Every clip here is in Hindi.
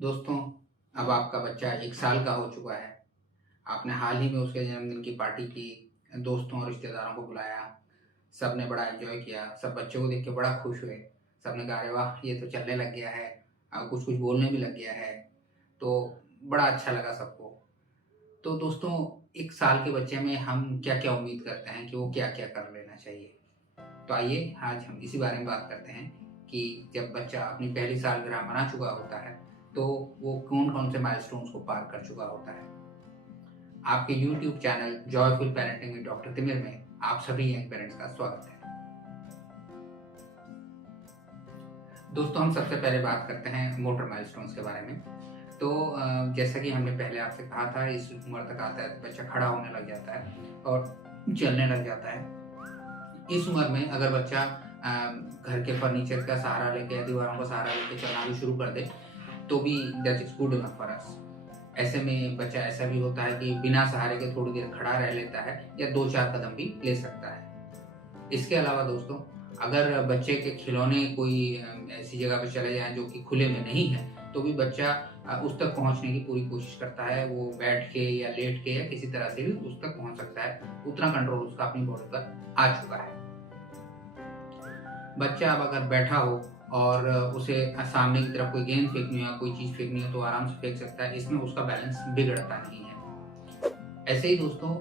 दोस्तों, अब आपका बच्चा 1 साल का हो चुका है। आपने हाल ही में उसके जन्मदिन की पार्टी की, दोस्तों और रिश्तेदारों को बुलाया, सबने बड़ा एन्जॉय किया, सब बच्चे को देख के बड़ा खुश हुए। सबने कहा, "अरे वाह! ये तो चलने लग गया है, कुछ-कुछ बोलने भी लग गया है।" तो बड़ा अच्छा लगा सबको। तो दोस्तों, 1 साल के बच्चे में हम क्या-क्या उम्मीद करते हैं कि वो क्या-क्या कर लेना चाहिए? तो आइए आज हम इसी बारे में बात करते हैं कि जब बच्चा अपनी पहली सालगिरह मना चुका होता है, तो वो कौन-कौन से माइलस्टोन्स को पार कर चुका होता है। आपके YouTube channel joyful parenting with doctor Timir में आप सभी यंग पेरेंट्स का स्वागत है। दोस्तों, हम सबसे पहले बात करते हैं मोटर माइलस्टोन्स के बारे में। तो जैसा कि हमने पहले आपसे कहा था, इस उम्र तक आता है तो बच्चा खड़ा होने लग जाता है और चलने लग जाता है। इस उम्र में अगर बच्चा घर के फर्नीचर का सहारा लेके या दीवारों का सहारा लेके चलना भी शुरू कर दे, तो भी that is good enough for us. ऐसे में बच्चा ऐसा भी होता है कि बिना सहारे के थोड़ी देर खड़ा रह लेता है या 2-4 कदम भी ले सकता है। इसके अलावा दोस्तों, अगर बच्चे के खिलौने कोई ऐसी जगह पे चले जाएँ जो कि खुले में नहीं है, तो भी बच्चा उस तक पहुँचने की पूरी कोशिश करता है। वो बैठ के या लेट के या किसी तरह से भी उस तक पहुँच सकता है। उतना कंट्रोल उसका अपनी बॉडी पर आ चुका है। बच्चा अब अगर बैठा हो और उसे सामने की तरफ कोई गेंद फेंकनी हो या कोई चीज़ फेंकनी हो तो आराम से फेंक सकता है, इसमें उसका बैलेंस बिगड़ता नहीं है। ऐसे ही दोस्तों,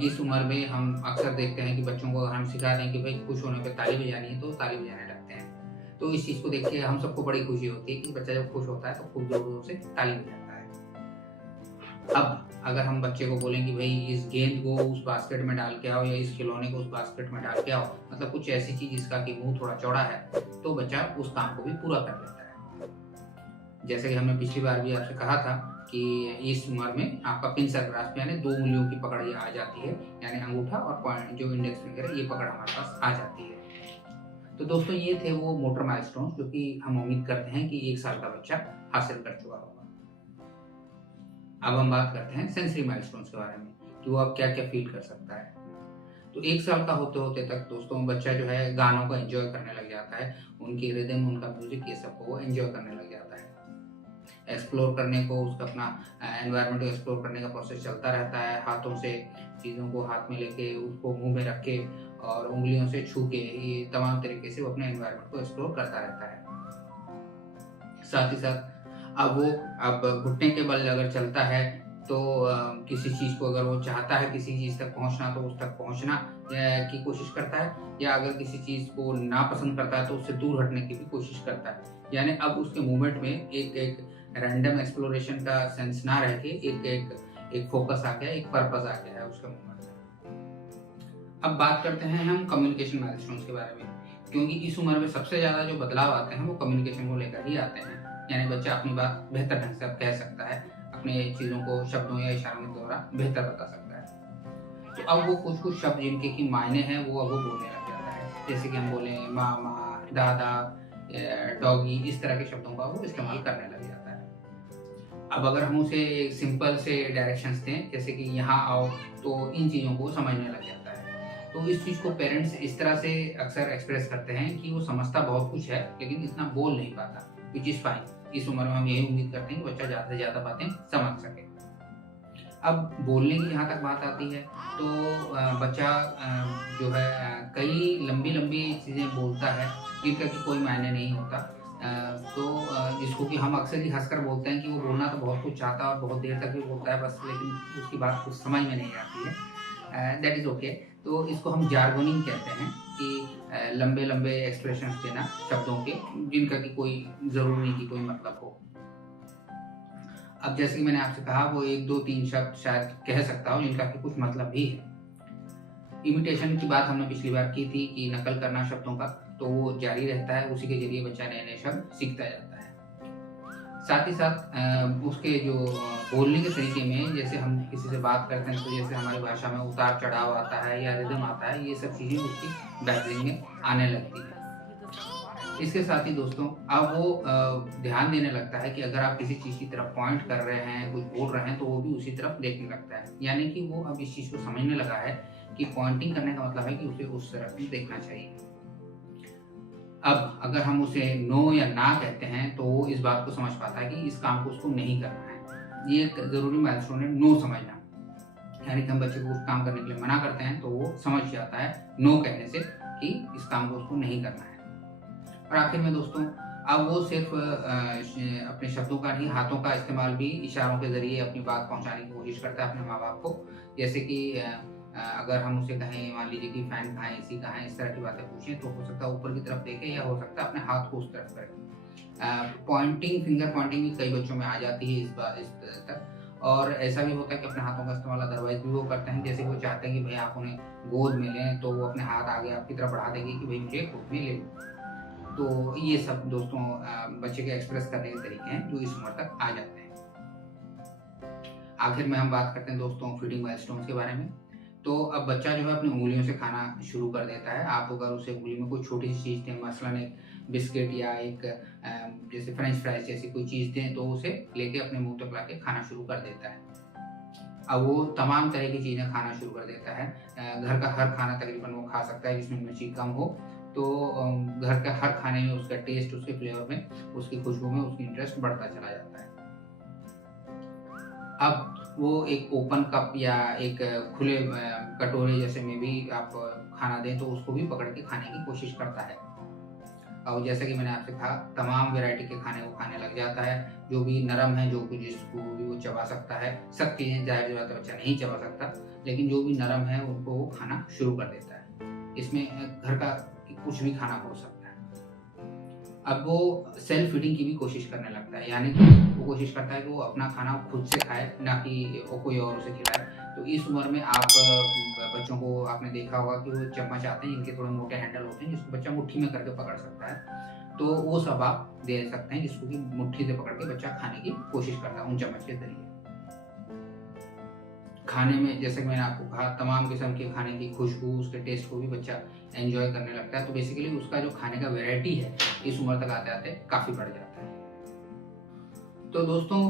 इस उम्र में हम अक्सर देखते हैं कि बच्चों को अगर हम सिखा दें कि भाई खुश होने पे ताली बजानी है, तो ताली बजाने लगते हैं। तो इस चीज़ को देख के हम सबको बड़ी खुशी होती है कि बच्चा जब खुश होता है तो खूब ज़ोर-ज़ोर से ताली बजाता है। अब अगर हम बच्चे को बोलें कि भई इस गेंद को उस बास्केट में डाल के आओ या इस खिलौने को उस बास्केट में डाल के आओ, मतलब कुछ ऐसी चीज़ जिसका कि मुँह थोड़ा चौड़ा है, तो बच्चा उस काम को भी पूरा कर लेता है। जैसे कि हमने पिछली बार भी आपसे कहा था कि इस उम्र में आपका पिंचर ग्रास्प यानी 2 उँगलियों की पकड़ ये आ जाती है, यानी अंगूठा और पॉइंट जो इंडेक्स फिंगर है, ये पकड़ हमारे पास आ जाती है। तो दोस्तों, ये थे वो मोटर माइलस्टोन्स जो कि हम उम्मीद करते हैं कि 1 साल का बच्चा हासिल कर चुका होगा। अब हम बात करते हैं सेंसरी माइलस्टोन्स के बारे में कि वो अब क्या-क्या फ़ील कर सकता है। तो 1 साल का होते-होते तक दोस्तों बच्चा जो है गानों को एन्जॉय करने लग जाता है। उनकी रिदम, उनका म्यूज़िक, ये सब को वो एन्जॉय करने लग जाता है। एक्सप्लोर करने को उसका अपना एनवायरनमेंट को एक्सप्लोर करने का प्रोसेस चलता रहता है। हाथों से चीज़ों को हाथ में लेके, उसको मुँह में रख के और उँगलियों से छू के, ये तमाम तरीके से वो अपने एनवायरनमेंट को एक्सप्लोर करता रहता है। साथ ही साथ अब घुटने के बल अगर चलता है तो किसी चीज़ को अगर वो चाहता है किसी चीज़ तक पहुँचना तो उस तक पहुँचना की कोशिश करता है, या अगर किसी चीज़ को नापसंद करता है तो उससे दूर हटने की भी कोशिश करता है। यानी अब उसके मूवमेंट में एक एक रैंडम एक्सप्लोरेशन का सेंस ना रह के एक एक एक फ़ोकस आ गया है, एक पर्पस आ गया है उसके मूवमेंट में। अब बात करते हैं हम कम्युनिकेशन माइलस्टोन्स के बारे में, क्योंकि इस उम्र में सबसे ज़्यादा जो बदलाव आते हैं वो कम्युनिकेशन को लेकर ही आते हैं। यानी बच्चा अपनी बात बेहतर ढंग से अब कह सकता है, अपने चीज़ों को शब्दों या इशारों के द्वारा बेहतर बता सकता है। तो अब वो कुछ-कुछ शब्द जिनके कि मायने हैं वो अब वो बोलने लग जाता है। जैसे कि हम बोलें मामा, दादा, डॉगी, इस तरह के शब्दों का वो इस्तेमाल करने लग जाता है। अब अगर हम उसे सिंपल से डायरेक्शंस दें, जैसे कि यहाँ आओ, तो इन चीज़ों को समझने लग जाता है। तो इस चीज़ को पेरेंट्स इस तरह से अक्सर एक्सप्रेस करते हैं कि वो समझता बहुत कुछ है, लेकिन इतना बोल नहीं पाता, व्हिच इज़ फाइन। इस उम्र में हम यही उम्मीद करते हैं कि बच्चा ज़्यादा से ज़्यादा बातें समझ सके। अब बोलने की जहाँ तक बात आती है, तो बच्चा जो है कई लंबी-लंबी चीज़ें बोलता है, जिनका कि कोई मायने नहीं होता। तो जिसको कि हम अक्सर ही हँसकर बोलते हैं कि वो बोलना तो बहुत कुछ चाहता है और बहुत देर तक भी बोलता है बस, लेकिन उसकी बात कुछ समझ में नहीं आती है। That is okay. तो इसको हम जार्गोनिंग कहते हैं कि लंबे-लंबे एक्सप्रेशंस देना शब्दों के, जिनका कि कोई ज़रूरी नहीं कि कोई मतलब हो। अब जैसे कि मैंने आपसे कहा, वो 1, 2, 3 शब्द शायद कह सकता हो जिनका कि कुछ मतलब भी है। इमिटेशन की बात हमने पिछली बार की थी कि नकल करना शब्दों का, तो वो जारी रहता है, उसी के ज़रिए बच्चा नए-नए शब्द सीखता जाता है। साथ ही साथ उसके जो बोलने के तरीके में, जैसे हम किसी से बात करते हैं तो जैसे हमारी भाषा में उतार-चढ़ाव आता है या रिदम आता है, ये सब चीज़ें उसकी बैटरिंग में आने लगती हैं। इसके साथ ही दोस्तों, अब वो ध्यान देने लगता है कि अगर आप किसी चीज़ की तरफ पॉइंट कर रहे हैं, कुछ बोल रहे हैं, तो वो भी उसी तरफ देखने लगता है। यानी कि वो अब इस चीज़ को समझने लगा है कि पॉइंटिंग करने का मतलब है कि उसे उस तरफ ही देखना चाहिए। अब अगर हम उसे नो या ना कहते हैं तो वो इस बात को समझ पाता है कि इस काम को उसको नहीं करना है। ये एक ज़रूरी माइलस्टोन है, नो समझना। यानी कि हम बच्चे को उस काम करने के लिए मना करते हैं तो वो समझ जाता है नो कहने से कि इस काम को उसको नहीं करना है। और आखिर में दोस्तों, अब वो सिर्फ अपने शब्दों का नहीं, हाथों का इस्तेमाल भी इशारों के ज़रिए अपनी बात पहुँचाने की कोशिश करता है अपने माँ-बाप को। जैसे कि अगर हम उसे कहें, मान लीजिए कि फ़ैन कहाँ है, एसी कहाँ है, इस तरह की बातें पूछें, तो हो सकता है ऊपर की तरफ देखे या हो सकता है अपने हाथ को उस तरफ करे। पॉइंटिंग, फिंगर पॉइंटिंग भी कई बच्चों में आ जाती है इस तक। और ऐसा भी होता है कि अपने हाथों का इस्तेमाल अदरवाइज़ भी वो करते हैं, जैसे वो चाहते हैं कि भई आप उन्हें गोद में लें, तो वो अपने हाथ आगे आपकी तरफ बढ़ा देंगे कि भई मुझे गोद में ले लो। तो ये सब दोस्तों बच्चे के एक्सप्रेस करने के तरीके हैं जो इस उम्र तक आ जाते हैं। आखिर में हम बात करते हैं दोस्तों फीडिंग माइलस्टोन्स के बारे में। तो अब बच्चा जो है अपनी उँगलियों से खाना शुरू कर देता है। आप अगर उसे उँगली में कोई छोटी-सी चीज़ दें, मसलन एक बिस्किट या एक जैसे फ्रेंच फ्राइज़ जैसी कोई चीज़ दें, तो उसे लेके अपने मुँह तक लाके खाना शुरू कर देता है। अब वो तमाम तरह की चीज़ें खाना शुरू कर देता है। घर का हर खाना तकरीबन वो खा सकता है जिसमें मिर्ची कम हो। तो घर का हर खाने में उसका टेस्ट, उसके फ्लेवर में, उसकी खुशबू में उसकी इंटरेस्ट बढ़ता चला जाता है। अब वो एक ओपन कप या एक खुले कटोरे जैसे में भी आप खाना दें तो उसको भी पकड़ के खाने की कोशिश करता है। और जैसा कि मैंने आपसे कहा, तमाम वैरायटी के खाने वो खाने लग जाता है, जो भी नरम है, जो कुछ जिसको भी वो चबा सकता है। सब चीज़ें ज़ाहिर-सी बात है बच्चा नहीं चबा सकता, लेकिन जो भी नरम है उनको वो खाना शुरू कर देता है। इसमें घर का कुछ भी खाना हो सकता है। अब वो सेल्फ फीडिंग की भी कोशिश करने लगता है, यानी कि वो कोशिश करता है कि वो अपना खाना खुद से खाए, ना कि कोई और उसे खिलाए। तो इस उम्र में आप बच्चों को आपने देखा होगा कि वो चम्मच आते हैं, इनके थोड़े मोटे हैंडल होते हैं, जिसको बच्चा मुट्ठी में करके पकड़ सकता है। तो वो सब आप दे सकते हैं, जिसको कि मुट्ठी से पकड़ के बच्चा खाने की कोशिश करता है उन चम्मच के ज़रिए। खाने में जैसे कि मैंने आपको कहा, तमाम किस्म के खाने की खुशबू, उसके टेस्ट को भी बच्चा एन्जॉय करने लगता है। तो बेसिकली उसका जो खाने का वैरायटी है, इस उम्र तक आते-आते काफ़ी बढ़ जाता है। तो दोस्तों,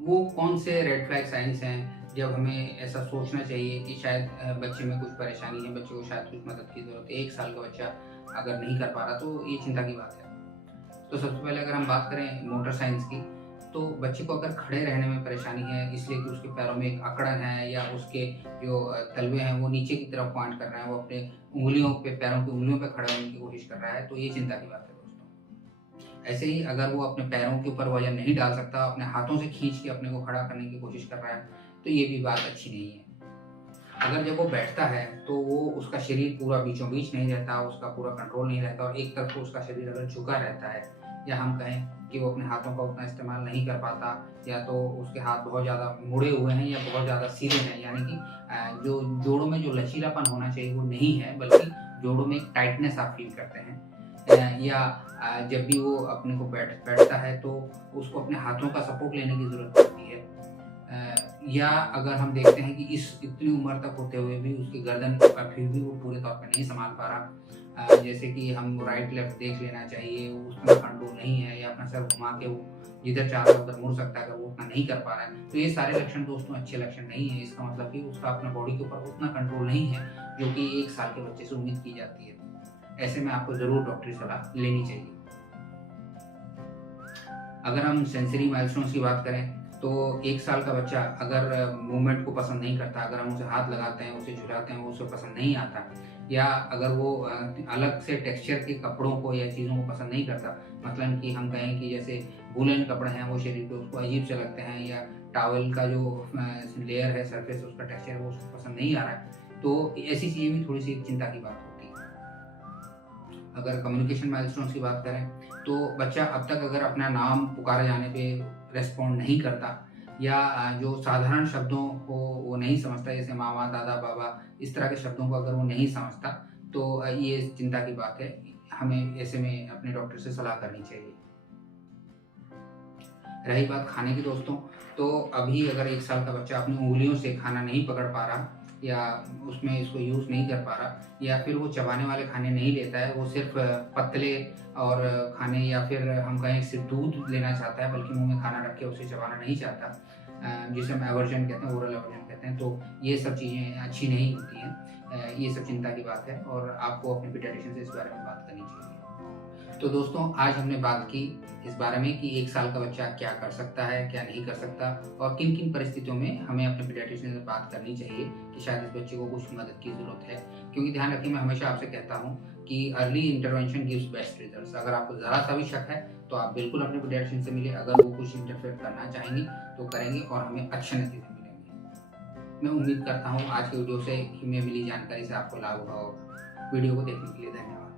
वो कौन से रेड फ्लैग साइन्स हैं जब हमें ऐसा सोचना चाहिए कि शायद बच्चे में कुछ परेशानी है, बच्चे को शायद कुछ मदद की ज़रूरत है। 1 साल का बच्चा अगर नहीं कर पा रहा तो ये चिंता की बात है। तो सबसे पहले अगर हम बात करें मोटर साइंस की, तो बच्चे को अगर खड़े रहने में परेशानी है इसलिए कि उसके पैरों में एक अकड़न है या उसके जो तलवे हैं वो नीचे की तरफ पॉइंट कर रहे हैं, वो अपने उँगलियों पे, पैरों की उँगलियों पे खड़े होने की कोशिश कर रहा है, तो ये चिंता की बात है दोस्तों। ऐसे ही अगर वो अपने पैरों के ऊपर वज़न नहीं डाल सकता, अपने हाथों से खींच के अपने को खड़ा करने की कोशिश कर रहा है, तो ये भी बात अच्छी नहीं है। अगर जब वो बैठता है तो वो उसका शरीर पूरा बीचों-बीच नहीं रहता, उसका पूरा कंट्रोल नहीं रहता और एक तरफ को उसका शरीर अगर झुका रहता है, या हम कहें कि वो अपने हाथों का उतना इस्तेमाल नहीं कर पाता, या तो उसके हाथ बहुत ज़्यादा मुड़े हुए हैं या बहुत ज़्यादा सीधे हैं, यानी कि जो जोड़ों में जो लचीलापन होना चाहिए वो नहीं है, बल्कि जोड़ों में एक टाइटनेस आप फ़ील करते हैं। या जब भी वो अपने को बैठता है तो उसको अपने हाथों का सपोर्ट लेने की ज़रूरत पड़ती है। या अगर हम देखते हैं कि इस इतनी उम्र तक होते हुए भी उसकी गर्दन का फिर भी वो पूरे तौर पे नहीं सँभाल पा रहा, जैसे कि हम राइट लेफ्ट देख लेना चाहिए, वो उसमें कंट्रोल नहीं है, या अपना सर घुमा के वो जिधर चाह रहा है उधर मुड़ सकता है, अगर वो उतना नहीं कर पा रहा है, तो ये सारे लक्षण दोस्तों अच्छे लक्षण नहीं है। इसका मतलब कि उसका अपना बॉडी के ऊपर उतना कंट्रोल नहीं है जो कि 1 साल के बच्चे से उम्मीद की जाती है। ऐसे में आपको ज़रूर डॉक्टरी सलाह लेनी चाहिए। अगर हम सेंसरी माइलस्टोन्स की बात करें, तो 1 साल का बच्चा अगर मूवमेंट को पसंद नहीं करता, अगर हम उसे हाथ लगाते हैं, उसे झुलाते हैं, वो उसे पसंद नहीं आता, या अगर वो अलग से टेक्सचर के कपड़ों को या चीज़ों को पसंद नहीं करता, मसलन कि हम कहें कि जैसे वूलन कपड़े हैं वो शरीर पे उसको अजीब से लगते हैं, या टॉवल का जो लेयर है, सरफेस, उसका टेक्सचर वो उसको पसंद नहीं आ रहा है, तो ऐसी चीज़ें भी थोड़ी-सी चिंता की बात होती है। अगर कम्युनिकेशन माइलस्टोन्स की बात करें, तो बच्चा अब तक अगर अपना नाम पुकारे जाने पे रिस्पॉन्ड नहीं करता, या जो साधारण शब्दों को वो नहीं समझता, जैसे मामा, दादा, बाबा, इस तरह के शब्दों को अगर वो नहीं समझता, तो ये चिंता की बात है। हमें ऐसे में अपने डॉक्टर से सलाह करनी चाहिए। रही बात खाने की दोस्तों, तो अभी अगर 1 साल का बच्चा अपनी उँगलियों से खाना नहीं पकड़ पा रहा, या उसमें इसको यूज़ नहीं कर पा रहा, या फिर वो चबाने वाले खाने नहीं लेता है, वो सिर्फ़ पतले और खाने, या फिर हम कहें सिर्फ़ दूध लेना चाहता है, बल्कि मुँह में खाना रख के उसे चबाना नहीं चाहता, जिसे हम एवर्जन कहते हैं, ओरल एवर्जन कहते हैं, तो ये सब चीज़ें अच्छी नहीं होती हैं। ये सब चिंता की बात है और आपको अपने पीडियाट्रिशियन से इस बारे में बात करनी चाहिए। तो दोस्तों आज हमने बात की इस बारे में कि 1 साल का बच्चा क्या कर सकता है, क्या नहीं कर सकता और किन-किन परिस्थितियों में हमें अपने पीडियाट्रिशियन से बात करनी चाहिए कि शायद इस बच्चे को कुछ मदद की ज़रूरत है। क्योंकि ध्यान रखिए, मैं हमेशा आपसे कहता हूँ कि early intervention gives best results. अगर आपको ज़रा-सा भी शक है तो आप बिल्कुल अपने पीडियाट्रिशियन से मिलिए। अगर वो कुछ इंटरफेयर करना चाहेंगे तो करेंगे और हमें अच्छे नतीजे मिलेंगे। मैं उम्मीद करता हूँ आज की वीडियो से हमें मिली जानकारी से आपको लाभ हुआ हो। वीडियो को देखने के लिए धन्यवाद।